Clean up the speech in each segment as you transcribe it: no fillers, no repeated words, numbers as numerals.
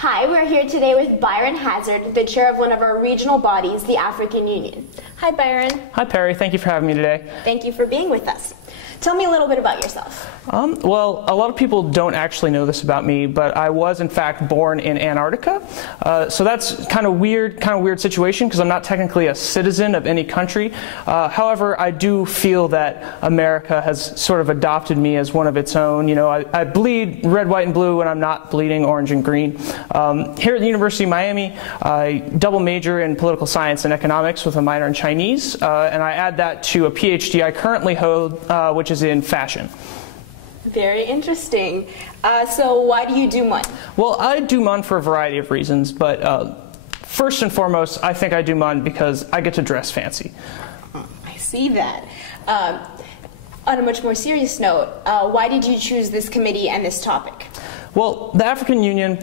Hi, we're here today with Byron Hazzard, the chair of one of our regional bodies, the African Union. Hi, Byron. Hi, Perry. Thank you for having me today. Thank you for being with us. Tell me a little bit about yourself. Well, a lot of people don't actually know this about me, but I was in fact born in Antarctica. So that's kind of weird situation because I'm not technically a citizen of any country. However, I do feel that America has sort of adopted me as one of its own. You know, I bleed red, white, and blue when I'm not bleeding orange and green. Here at the University of Miami, I double major in political science and economics with a minor in Chinese, and I add that to a PhD I currently hold, which is in fashion. Very interesting. So why do you do MUN? Well, I do MUN for a variety of reasons, but first and foremost, I think I do MUN because I get to dress fancy. I see that. On a much more serious note, why did you choose this committee and this topic? Well, the African Union,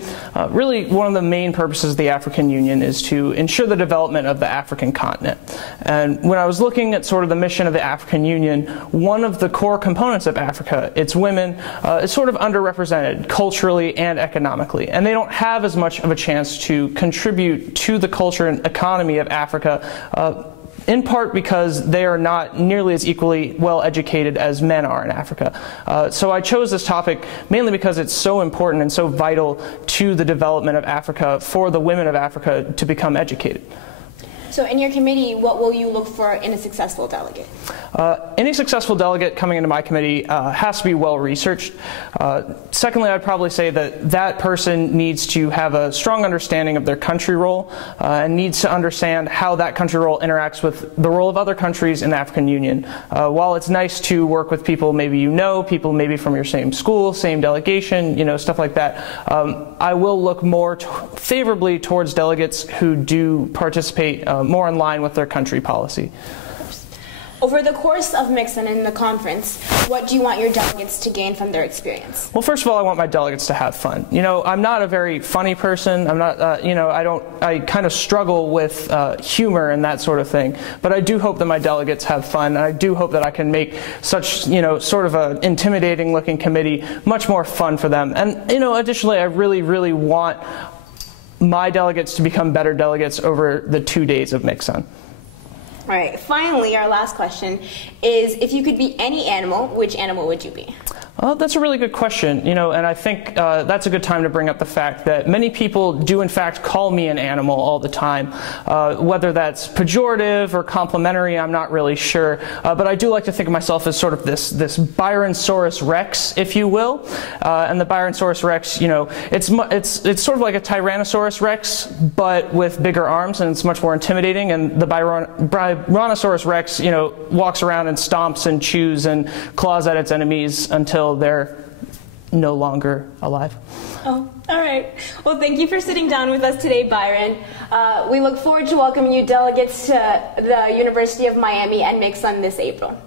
really one of the main purposes of the African Union is to ensure the development of the African continent. And when I was looking at sort of the mission of the African Union, one of the core components of Africa, its women, is sort of underrepresented culturally and economically. And they don't have as much of a chance to contribute to the culture and economy of Africa, in part because they are not nearly as equally well educated as men are in Africa. So I chose this topic mainly because it's so important and so vital to the development of Africa for the women of Africa to become educated. So in your committee, what will you look for in a successful delegate? Any successful delegate coming into my committee has to be well researched. Secondly, I'd probably say that that person needs to have a strong understanding of their country role and needs to understand how that country role interacts with the role of other countries in the African Union. While it's nice to work with people maybe you know, people maybe from your same school, same delegation, you know, stuff like that, I will look more favorably towards delegates who do participate more in line with their country policy. Over the course of MICSUN and the conference, what do you want your delegates to gain from their experience? Well, first of all, I want my delegates to have fun. You know, I'm not a very funny person. I'm not, you know, I kind of struggle with humor and that sort of thing. But I do hope that my delegates have fun, and I do hope that I can make such, you know, sort of an intimidating-looking committee much more fun for them. And, you know, additionally, I really want my delegates to become better delegates over the 2 days of MICSUN. All right, finally, our last question is, if you could be any animal, which animal would you be? Well, that's a really good question, you know, and I think that's a good time to bring up the fact that many people do in fact call me an animal all the time. Whether that's pejorative or complimentary, I'm not really sure, but I do like to think of myself as sort of this Byronsaurus rex, if you will. And the Byronsaurus rex, you know, it's sort of like a Tyrannosaurus rex, but with bigger arms, and it's much more intimidating. And the Byronosaurus rex, you know, walks around and stomps and chews and claws at its enemies until they're no longer alive. Oh, all right. Well, thank you for sitting down with us today, Byron. We look forward to welcoming you delegates to the University of Miami and MICSUN this April.